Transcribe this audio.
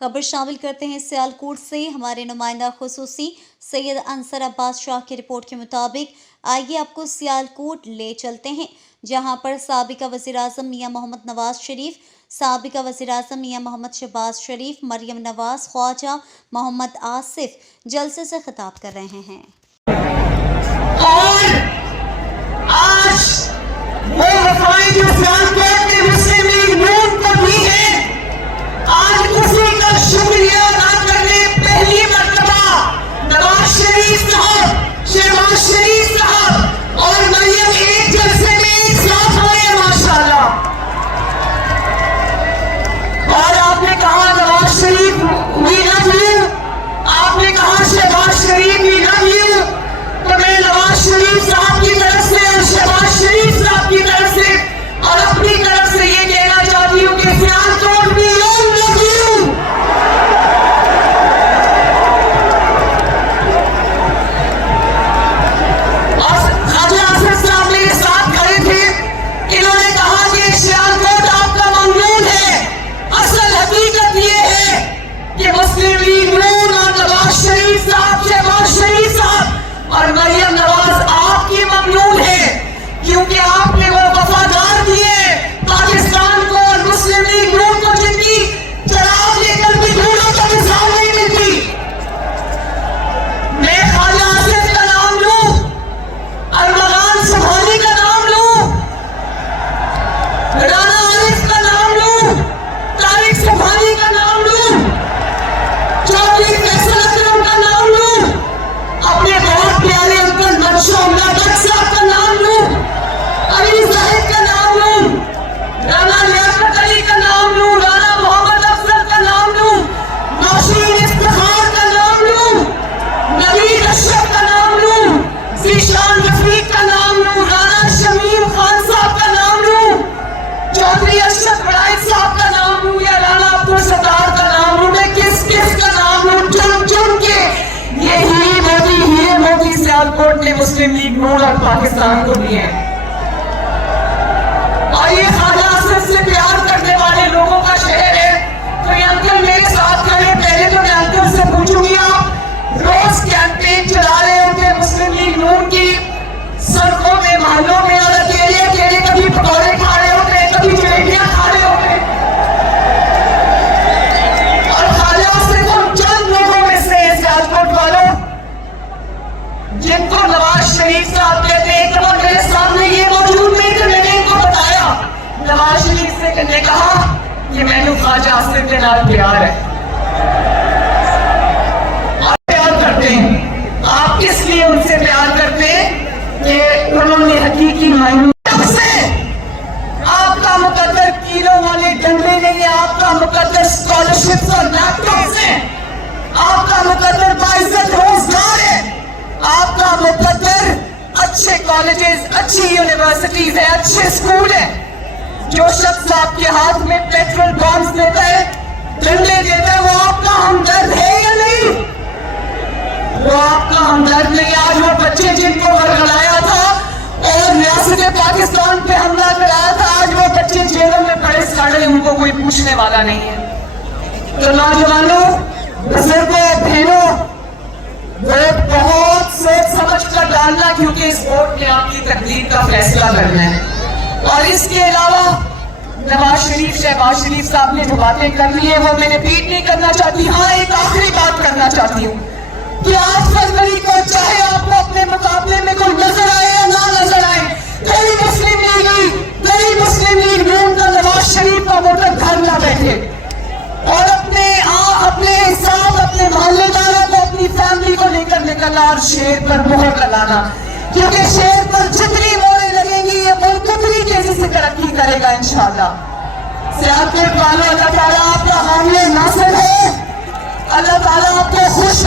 खबर शामिल करते हैं सियालकोट से। हमारे नुमाइंदा खुसूसी सैयद अंसर अब्बास शाह की रिपोर्ट के मुताबिक आइए आपको सियालकोट ले चलते हैं, जहां पर साबिका वज़ीर-ए-आज़म मियां मोहम्मद नवाज शरीफ, साबिका वज़ीर-ए-आज़म मियां मोहम्मद शहबाज शरीफ, मरियम नवाज, ख्वाजा मोहम्मद आसिफ जलसे से खिताब कर रहे हैं। और आज वो वफाएं जो सियालकोट में मुस्लिम लीग नून को दी है, आज उसी का शुक्रिया अदा करने पहली मर्तबा नवाज शरीफ साहब, शहबाज शरीफ साहब और मरियम एक जलसे में एक साथ हुए माशाल्लाह। और आपने कहा Nawaz Sharif we love you, आपने कहा शहबाज शरीफ वी लव यू, तो मैं नवाज शरीफ साहब की तरफ से और शहबाज शरीफ साहब की तरफ से और अपनी तरफ से ये कहना चाहती हूँ कि सियालकोट वी लव यू। और ख्वाजा आसिफ साहब मेरे साथ खड़े थे, इन्होंने कहा कि सियालकोट आपका ममनून है। असल हकीकत ये है कि मुस्लिम लीग नून और नवाज शरीफ साहब, शहबाज शरीफ साहब और मरियम नवाज आपकी ममनून है, क्योंकि आपने वो वफादार दिए पाकिस्तान को और मुस्लिम लीग नून को जिनकी चराग लेकर भी ढूंढो तो मिसाल नहीं मिलती। मैं ख्वाजा आसिफ का नाम लूं, अरमगान सुभानी का नाम लूं, राना आरिफ का नाम लूं, तारिक सुभानी का नाम लूं, चौधरी फैसल अकरम का नाम लूं, अपने बहुत प्यारे अंकल मनशूर साहब का नाम लूं, अली साहिब का नाम लूं, राना लियाकत अली का नाम लूं, राना मोहम्मद अफजल का नाम लूं, नौशीन इफ्तिखार का नाम लूं, नवीद अशरफ का नाम लूं, ज़ीशान रफीक का नाम लूं, राना शमीम खान साहब का नाम लूं, चौधरी अशरफ बड़ाइच साहब का नाम लूं या राना अब्दुल सत्तार का नाम लूं, मैं किस का नाम लूं चुन चुन के ये हीरे मोती सियालकोट ने मुस्लिम लीग नून और पाकिस्तान को दिए हैं। और ये ख्वाजा आसिफ से प्यार करने वाले लोगों का शहर है। तो ये अंकल मेरे साथ खड़े, पहले तो मैं अंकल से पूछूंगी, आप रोज कैंपेन चला रहे होते मुस्लिम लीग नून की सड़कों में, मोहल्लों में, और अकेले अकेले कभी पकौड़े खा रहे होते, कभी जलेबियां खा रहे होते, और ख्वाजा आसिफ उन चंद लोगों में से सियालकोट वालों जिनको नवाज शरीफ साहब कहते हैं। एक बार मेरे सामने ये मौजूद नहीं थे, मैंने इनको बताया, नवाज शरीफ से ने कहा कि मैंने ख्वाजा आसिफ के नाल प्यार है। आप प्यार करते हैं, आप इसलिए उनसे प्यार करते हैं कि उन्होंने हकीकी मायनों से आपका मुकद्दर किलो वाले डंडे नहीं है, आपका मुकद्दर स्कॉलरशिप्स और लैपटॉप्स है, आपका मुकद्दर बाइज्जत रोजगार है, आपका मुकद्दर अच्छे कॉलेजेस, अच्छी यूनिवर्सिटीज है, अच्छे स्कूल है। जो शख्स आपके हाथ में पेट्रोल बॉम्ब्स देता है, डंडे देता है, वो आपका हमदर्द है या नहीं? वो आपका हमदर्द नहीं। आज वो बच्चे जिनको गड़गड़ाया था और रियासत पाकिस्तान पे हमला कराया था, आज वो बच्चे जेलों में पड़े सड़े, उनको कोई पूछने वाला नहीं है। तो नौजवानों, बुजुर्गों, बहनों, वोट बहुत सोच समझ कर डालना, क्योंकि इस वोट ने आपकी तकदीर का फैसला करना है। और इसके अलावा नवाज शरीफ, शहबाज शरीफ साहब ने जो बातें कर ली है वो मैं रिपीट नहीं करना चाहती। हाँ, एक आखिरी बात करना चाहती हूँ कि 8 फरवरी को चाहे आपको अपने मुकाबले में कोई नजर आए या ना नजर आए, कोई मुस्लिम लीग नून का नवाज शरीफ का वोटर घर ना बैठे और अपने हिसाब, अपने मोहल्लेदारों को, अपनी फैमिली को लेकर निकलना और शेर पर मोहर लगाना, क्योंकशेर पर जितनी मोहरें लगेंगी ये मुल्क उतनी तेजी से तरक्की करेगा इंशाअल्लाह। सियालकोट वालों, अल्लाह ताला आपका हामिल नासिर है, अल्लाह ताला आपको खुश